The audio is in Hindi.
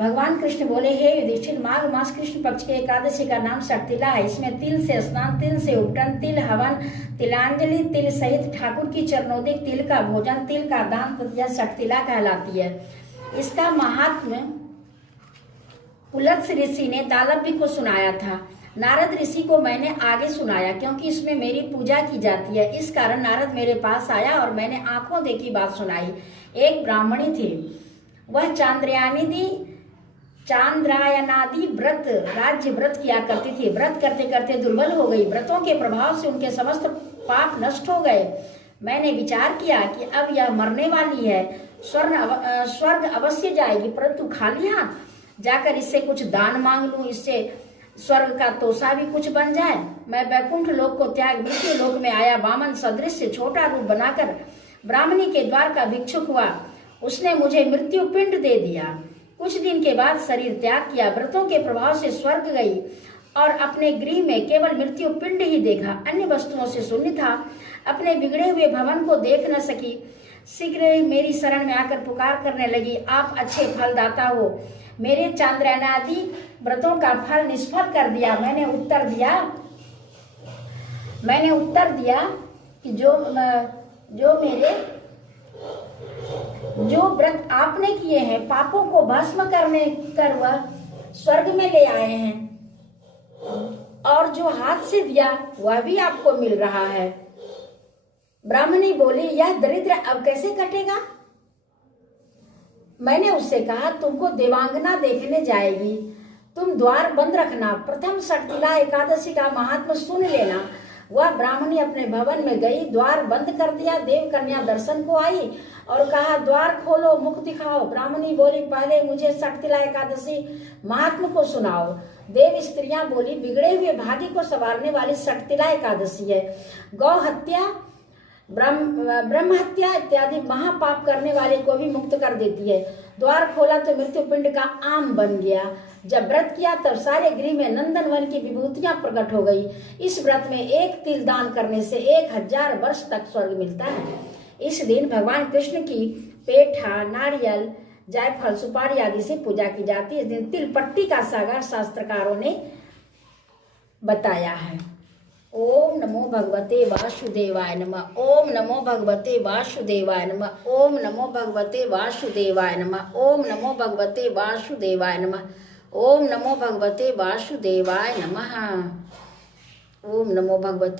भगवान कृष्ण बोले, हे युधिष्ठिर, माघ मास कृष्ण पक्ष के एकादशी का नाम षटतिला है। इसमें तिल से स्नान, तिल से उपटन, तिल हवन, तिलांजलि, तिल सहित ठाकुर की चरणोदिक, तिल का भोजन, तिल का दान तथा षटतिला कहलाती है। इसका महात्म्य पुलत्स ऋषि ने दालभ्य को सुनाया था। नारद ऋषि को मैंने आगे सुनाया, क्योंकि इसमें मेरी पूजा की जाती है। इस कारण नारद मेरे पास आया और मैंने आंखों देखी बात सुनाई। एक ब्राह्मणी थी, वह चांद्रायनादि व्रत, राज्य व्रत किया करती थी। व्रत करते करते दुर्बल हो गई। व्रतों के प्रभाव से उनके समस्त पाप नष्ट हो गए। मैंने विचार किया कि अब यह मरने वाली है, स्वर्ग अवश्य जाएगी, परंतु खाली हाथ जाकर इससे कुछ दान मांग लूं, इससे स्वर्ग का तोसा भी कुछ बन जाए। मैं वैकुंठ लोक को त्याग मृत्यु लोक में आया। वामन सदृश छोटा रूप बनाकर ब्राह्मणी के द्वार का भिक्षुक हुआ। उसने मुझे मृत्यु पिंड दे दिया। कुछ दिन के बाद शरीर त्याग किया। व्रतों के प्रभाव से स्वर्ग गई और अपने गृह में केवल मृत्यु पिंड ही देखा। अन्य वस्तुओं से शून्य था। अपने बिगड़े हुए भवन को देख न सकी। शीघ्र ही मेरी शरण में आकर पुकार करने लगी, आप अच्छे फलदाता हो, मेरे चांद्रायनादि व्रतों का फल निष्फल कर दिया। मैंने उत्तर दिया कि जो व्रत आपने किए हैं, पापों को भस्म कर वह स्वर्ग में ले आए हैं, और जो हाथ से दिया वह भी आपको मिल रहा है। ब्राह्मणी बोली, यह दरिद्र अब कैसे कटेगा? मैंने उससे कहा, तुमको देवांगना देखने जाएगी, तुम द्वार बंद रखना, प्रथम षटतिला एकादशी का महात्मा सुन लेना। वह ब्राह्मणी अपने भवन में गई, द्वार बंद कर दिया। देव कन्या दर्शन को आई और कहा, द्वार खोलो, मुख दिखाओ। ब्राह्मणी बोली, पहले मुझे षटतिला एकादशी महात्मा को सुनाओ। देव स्त्रियां बोली, बिगड़े हुए भाग्य को संवारने वाली षटतिला एकादशी है। गौ हत्या, ब्रह्म हत्या इत्यादि महापाप करने वाले को भी मुक्त कर देती है। द्वार खोला तो मृत्यु पिंड का आम बन गया। जब व्रत किया तब सारे गृह में नंदन वन की विभूतियां प्रकट हो गई। इस व्रत में एक तिल दान करने से 1000 वर्ष तक स्वर्ग मिलता है। इस दिन भगवान कृष्ण की पेठा, नारियल, जायफल, सुपारी आदि से पूजा की जाती है। इस दिन तिल पट्टी का सागर शास्त्रकारों ने बताया है। ओम नमो भगवते वासुदेवाय नमः। ओम नमो भगवते वासुदेवाय नमः। ओम नमो भगवते वासुदेवाय नमः। ओम नमो भगवते वासुदेवाय नमः। ओम नमो भगवते वासुदेवाय नमः। ओम नमो भगवते